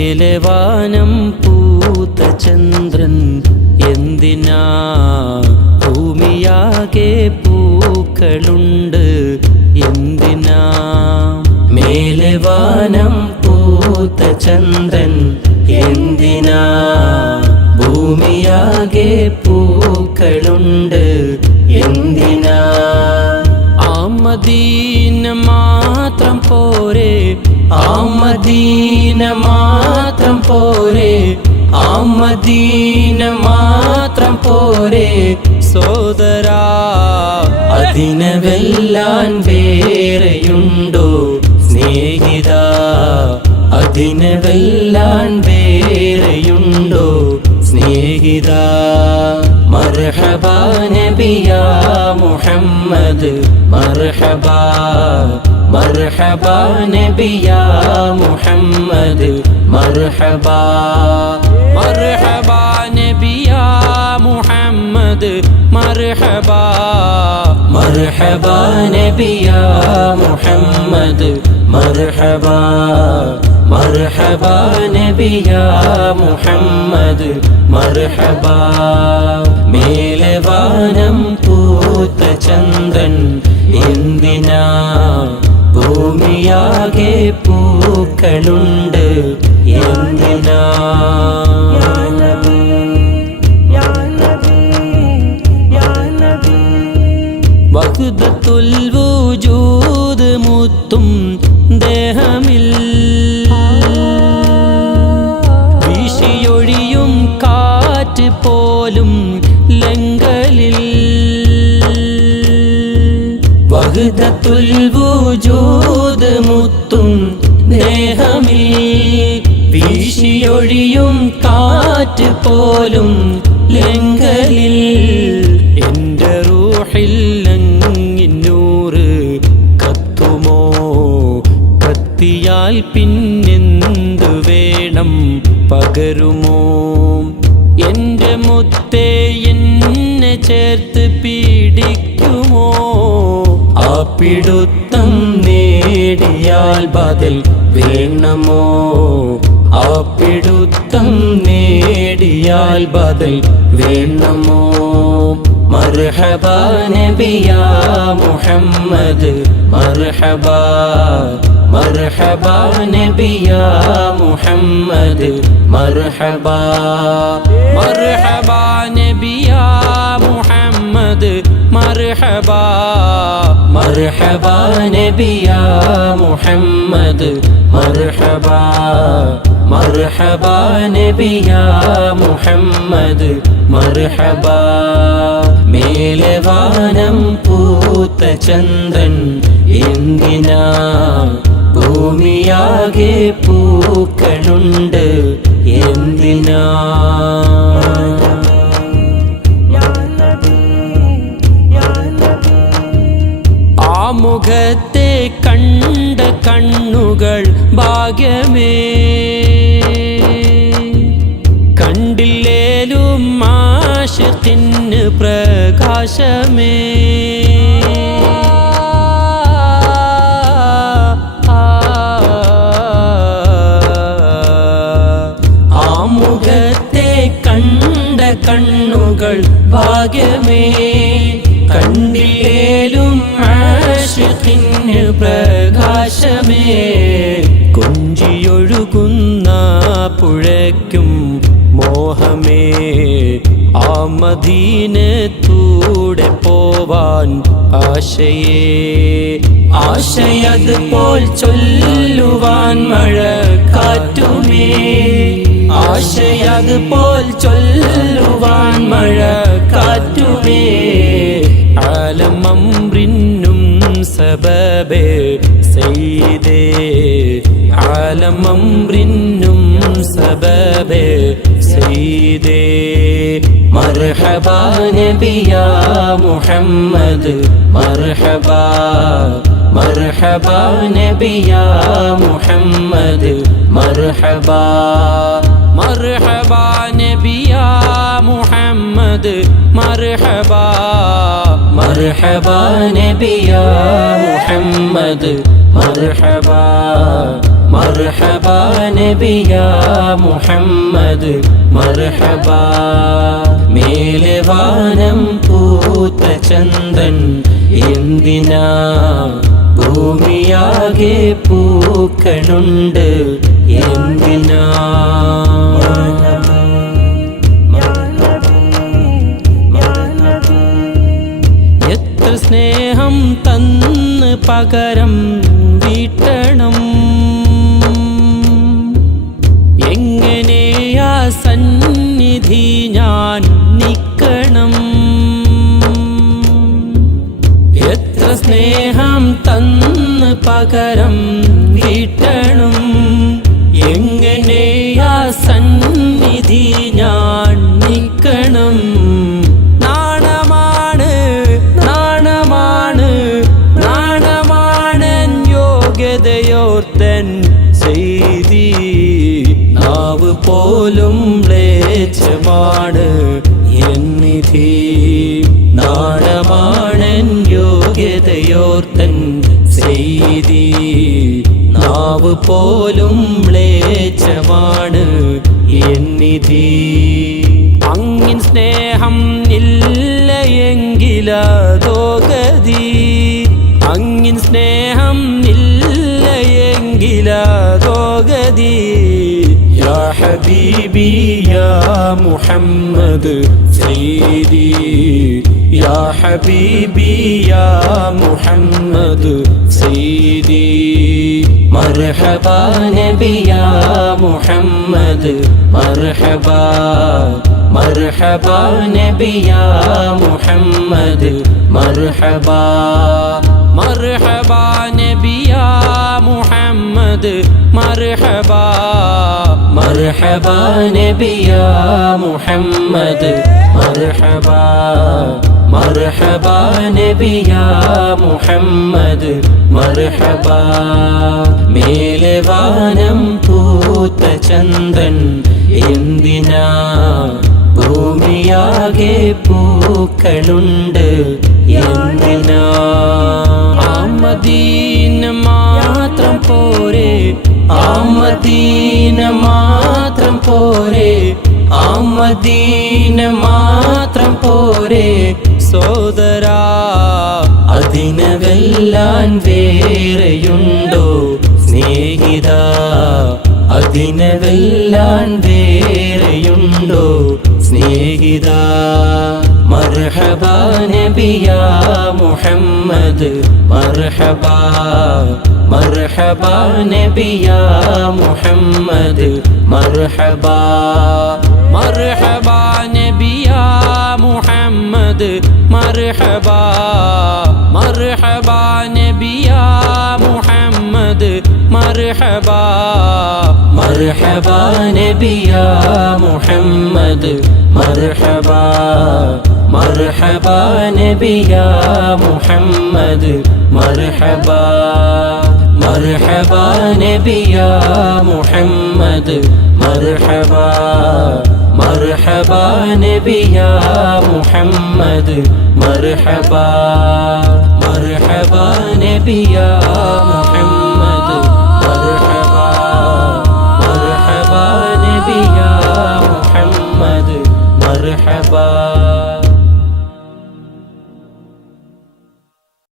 മേലെ വാനം പൂത്ത ചന്ദ്രൻ എന്തിനാ ഭൂമിയാകെ പൂക്കളുണ്ട് എന്തിനാ മേലെ വാനം പൂത്ത ചന്ദ്രൻ എന്തിനാ ഭൂമിയാകെ പൂക്കളുണ്ട് എന്തിനാ ആ മദീന മാത്രം പോരെ ആ മദീന മാത്രം പോരെ ആ മദീന മാത്രം പോരെ സോദരാ അതിനെ വെല്ലാൻ വേറെയുണ്ടോ സ്നേഹിത അതിനെ വെല്ലാൻ വേറെയുണ്ടോ സ്നേഹിത മർഹബാ നബിയാ മുഹമ്മദ് മർഹബാ മർഹബാ നബിയാ മുഹമ്മദ് മർഹബാ മർഹബാ നബിയാ മുഹമ്മദ് മർഹബാ മർഹബാ നബിയാ മുഹമ്മദ് മർഹബാ മർഹബാ നബിയാ മുഹമ്മദ് മർഹബാ മേലെ വാനം പൂത്ത ചന്ദ്രൻ എന്തിനാ ഭൂമിയാകെ പൂക്കളുണ്ട് എന്തിനാ വഹ്ദത്തുൽ വജൂദ് മുത്തും ദേഹമിൽ വീശിയൊഴിയും കാറ്റ് പോലും ലങ്കലിൽ വഹ്ദത്തുൽ വജൂദ് മുത്തും ദേഹമിൽ വീശിയൊഴിയും കാറ്റ് പോലും ലങ്കലിൽ എൻ്റെ റൂഹിൽ അങ്ങിന്നൂറ് കത്തുമോ കത്തിയാൽ പിന്നെന്തു വേണം പകരുമോ എൻ്റെ മുത്തേ എന്നെ ചേർത്ത് പീഡിക്കുമോ ആ പിടുത്തം നേടിയാൽ ബദൽ വേണമോ ആ പിടുത്തം നേടിയാൽ ബദൽ വേണമോ മർഹബാ നബിയാ മുഹമ്മദ് മർഹബാ മർഹബാ നബിയാ മുഹമ്മദ് മർഹബാ മർഹബാ നബിയാ മുഹമ്മദ് മർഹബാ മർഹബാ നബിയാ മുഹമ്മദ് മർഹബാ മർഹബാ നബിയാ മുഹമ്മദ് മർഹബാ മേലെ വാനം പൂത്ത ചന്ദ്രൻ എന്തിനാ ഭൂമിയാകെ പൂക്കളുണ്ട് എന്തിനാ ആ മുഖത്തെ കണ്ട കണ്ണുകൾ ഭാഗ്യമേ കണ്ടില്ലേലും ആശിഖിന് പ്രകാശമേ ആ മുഖത്തെ കണ്ട കണ്ണുകൾ ഭാഗ്യമേ കണ്ടില്ലേലും ആശിഖിന് പ്രകാശമേ കൊഞ്ചിയൊഴുകുന്ന പുഴയ്ക്കും മോഹമേ ആ മദീനത്തൂടെ പോവാൻ ആശയേ ആശയത് പോൽ ചൊല്ലുവാൻ മഴ കാറ്റുമേ ആശയത് പോൽ ചൊല്ലുവാൻ മഴ കാറ്റുമേ ആലമംറിനും സബബേ സയ്യിദേ ആലമംറിനും സബബേ സയ്യിദേ മർഹബാ നബിയാ മുഹമ്മദ് മർഹബാ മർഹബാ നബിയാ മുഹമ്മദ് മർഹബാ മർഹബാ നബിയാ മുഹമ്മദ് മുഹമ്മദ് മർഹബാ മർഹബാ നബി യാ മുഹമ്മദ് മർഹബാ മർഹബാ നബി യാ മുഹമ്മദ് മർഹബാ മേലെ വാനം പൂത്ത ചന്ദ്രൻ എന്തിനാ ഭൂമിയാകെ പൂക്കളുണ്ട് എന്തിനാ എത്ര സ്നേഹം തന്ന് പകരം വീട്ടണം എങ്ങനെയാ സന്നിധി ഞാൻ നിക്കണം എത്ര സ്നേഹം തന്ന് പകരം വീട്ടണം എങ്ങനെയാ സന്നിധി ഞാൻ നിക്കണം നാണമാണ് നാണമാണ് നാണമാണ് യോഗ്യതയോർത്തൻ ചെയ്തി നാവ് പോലും മ്ലേച്ഛമാണ് എന്നിധി നാണമാണൻ യോഗ്യതയോർത്തൻ ചെയ്തി നാവ് പോലും മ്ലേച്ഛമാണ് എന്നിധി അങ്ങിൻ സ്നേഹം ഇല്ല എങ്കിലതോ ഗതി അങ്ങിൻ സ്നേഹം ഇല്ല എങ്കിലതോ ഗതി യാ ഹബീബി യാ മുഹമ്മദ് സയ്യിദി യാ ഹബീബി യാ മുഹമ്മദ് സയ്യിദി മർഹബാ നബി യാ മുഹമ്മദ് മർഹബാ മർഹബാ നബി യാ മുഹമ്മദ് മർഹബാ മർഹബാ നബി യാ മുഹമ്മദ് മർഹബാ മർഹബാ നബി യാ മുഹമ്മദ് മർഹബാ മർഹബാ നബി യാ മുഹമ്മദ് മർഹബാ മേലെ വാനം പൂത്ത ചന്ദ്രൻ എന്തിനാ ഭൂമിയാകെ പൂക്കളുണ്ട് എന്തിനാ ആമദീന മാത്രം പോരെ ആമദീന മാത്രം പോരെ ആമദീന മാത്രം പോരെ സോദരാ അതിനെ വെല്ലാൻ വേറെയുണ്ടോ സ്നേഹിത അതിനെ വെല്ലാൻ വേറെയുണ്ടോ സ്നേഹിത മർഹബാ നബി യാ മുഹമ്മദ് മർഹബാ മർഹബാ നബി യാ മുഹമ്മദ് മർഹബാ മർഹബാ നബി യാ മുഹമ്മദ് മർഹബാ മർഹബാ നബി യാ മുഹമ്മദ് മർഹബാ മർഹബാ നബി യാ മുഹമ്മദ് മർഹബാ മർഹബാ നബി യാ മുഹമ്മദ് മർഹബാ മർഹബാ നബി യാ മുഹമ്മദ് മർഹബാ മർഹബാ നബി യാ മുഹമ്മദ് മർഹബാ മർഹബാ നബി യാ